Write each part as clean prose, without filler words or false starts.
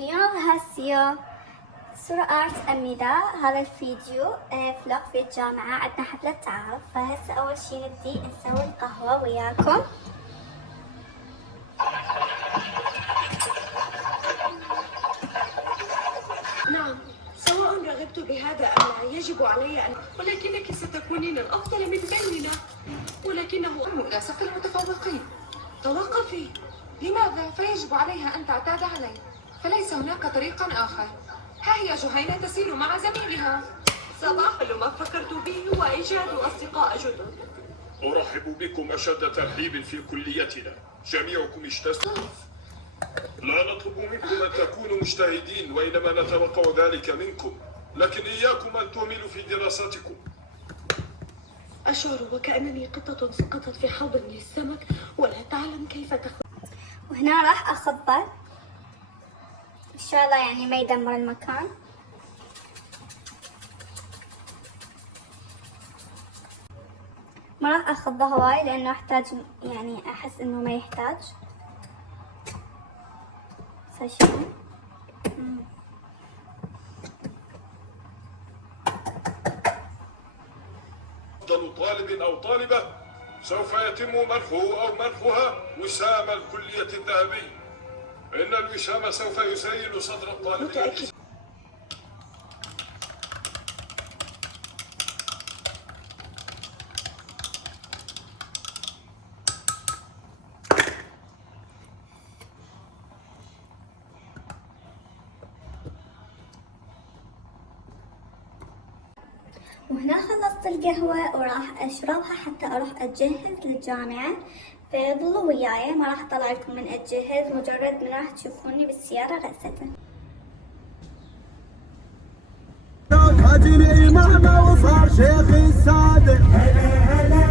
안녕하세요. سرعة أميدة. هذا الفيديو فلوق في الجامعة. عندنا حفلة تعارف، فهسه أول شي نبدي نسوي القهوة وياكم. نعم، سواء رغبت بهذا أم لا يجب علي أن، ولكنك ستكونين الأفضل من بيننا، ولكنه إلى صف المتفوقين. توقفي. لماذا؟ فيجب عليها أن تعتاد علي، فليس هناك طريق آخر. ها هي جهينة تسير مع زميلها. صباح ما فكرت به هو إيجاد أصدقاء جدد. أرحب بكم أشد ترحيب في كليتنا. جميعكم اجتهدوا. لا نطلب منكم أن تكونوا مجتهدين، وإنما نتوقع ذلك منكم، لكن إياكم أن تهملوا في دراستكم. أشعر وكأنني قطة سقطت في حوض للسمك ولا تعلم كيف تخرج. وهنا راح أخبر إن شاء الله يعني ما يدمر المكان. ما راح أخبى هواي لأنه أحتاج، يعني أحس إنه ما يحتاج. أفضل طالب أو طالبة سوف يتم منحه أو منحها وسام الكلية الذهبي. إن الوسام سوف يسيل صدر الطالبين. وهنا خلصت القهوة وراح أشربها حتى أروح أتجهز للجامعة، فيظلوا وياي. ما راح أطلع لكم من أتجهز، مجرد من راح تشوفوني بالسيارة غسة. هاجني إمامه وصار شيخ السادة،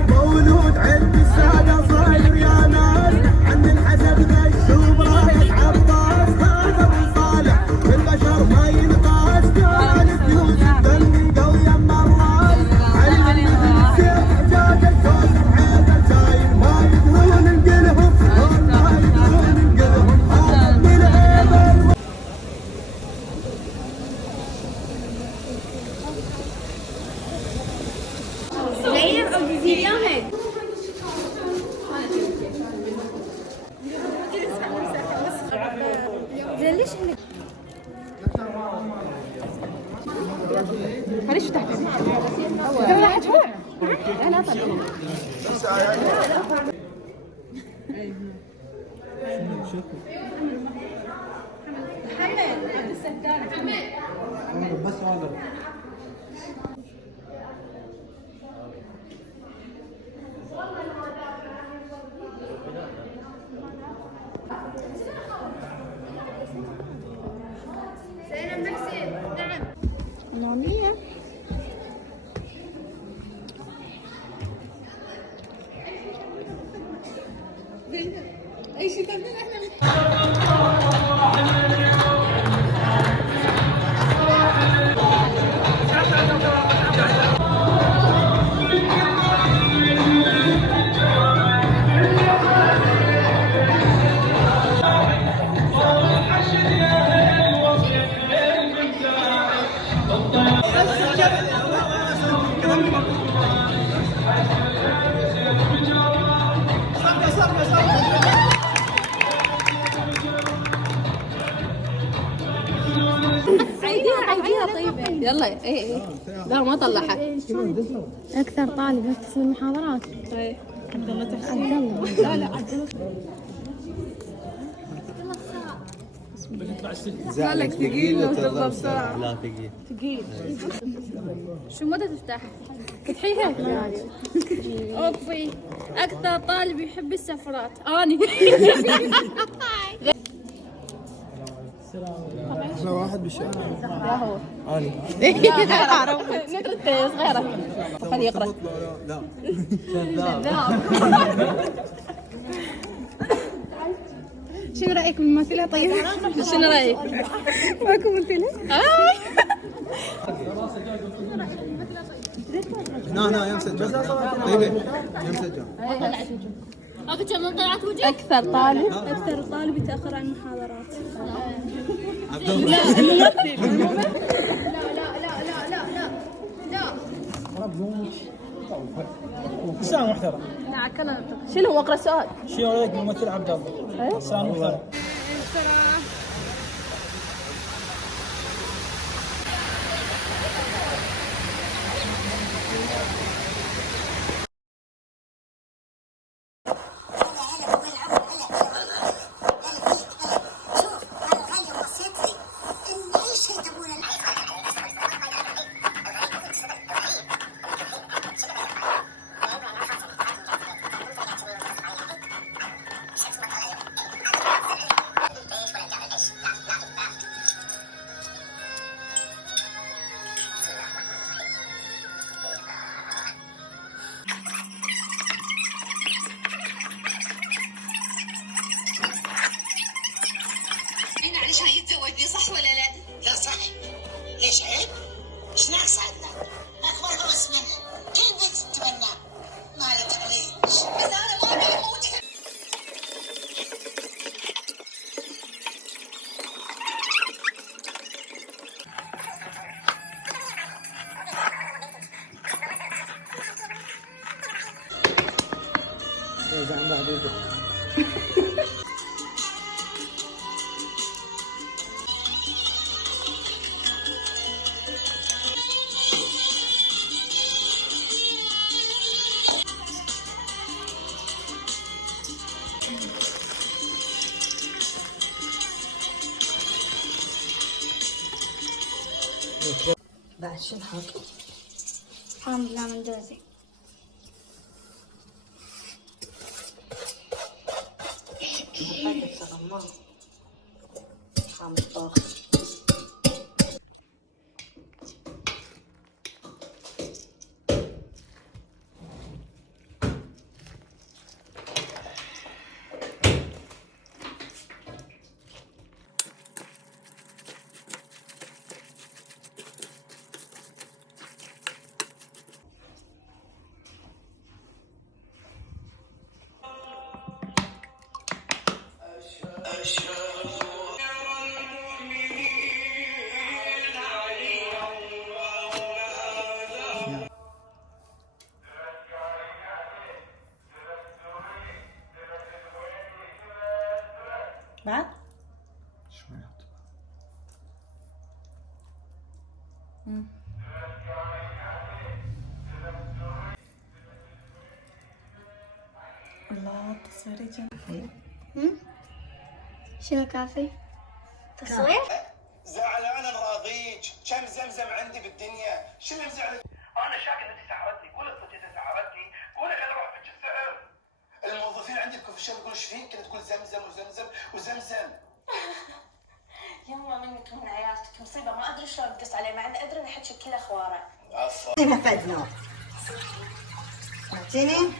مولود عند السادة صاير يا ناس، عند الحسد غش وبراية عباس، هذا ابو صالح البشر ما ينقاس، ثالث يوسف بن قوي مرات، علم السيف حجاج الجوز حيدر شايل، ما يدرون انقلهم، ما يدرون انقلهم، هذا من عيبه. معلش تحت لا لا حجوع لا لا طلع محمد عبد الستار محمد بس والله زينب محسن. نعم نعمية اي شيء ثاني احنا عيديها طيبة. يلا ايه لا ما طلعها. أكثر طالب يفكس المحاضرات. ايه عبد الله تحسين. لا لا عبد الله مالك ثقيل لو ترضى بسرعة. لا ثقيل. ثقيل. شو متى تفتح؟ فتحيها. اوكي. أكثر طالب يحب السفرات. أني. أحلى واحد بالشارع. يا هو. أني. نقرة صغيرة. خليه يقرأ. لا. شنو رأيك بالممثلة طيب؟ شنو رأيك؟ ماكو ممثلة؟ هنا يوم سجل. طيب يوم سجل. اكو كم طلعت وجهك؟ اكثر طالب يتاخر عن المحاضرات. إنسان محترم. شنو اقرا سؤال؟ شيء ولدك الممثل عبد الله. إنسان محترم. علشان يتزوج دي صح ولا لا؟ لا صح. ليش عيب؟ ايش ناقص عندنا؟ اكبر هوس منه، كل بنت تتمناه. ما له تقليد. بس انا ما ابي اموت. بعد شو نحط؟ حامض لا مندوزي. هذا صغمام حامض طاخ. بعد؟ الله تصويري جميل. شنو كافي؟ تصوير؟ زعلان راضيك، كم زمزم عندي بالدنيا، شنو مزعلك؟ انا شاك انت سحرتني، قول صدق انت سحرتني، قول خليني اروح في السحر. الموظفين عندي في الشغل يقولون ايش فيك؟ كنت تقول زمزم وزمزم وزمزم. يما منك من عيالتك مصيبه، ما ادري شلون تقص عليه مع اني ادري ان حكي كله خواره. ما فد نور. سمعتيني؟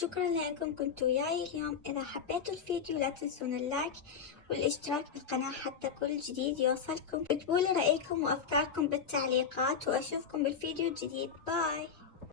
شكرا لأنكم كنتوا وياي اليوم. إذا حبيتوا الفيديو لا تنسون اللايك والاشتراك بالقناة حتى كل جديد يوصلكم. اكتبوا لي رأيكم وأفكاركم بالتعليقات وأشوفكم بالفيديو الجديد. باي.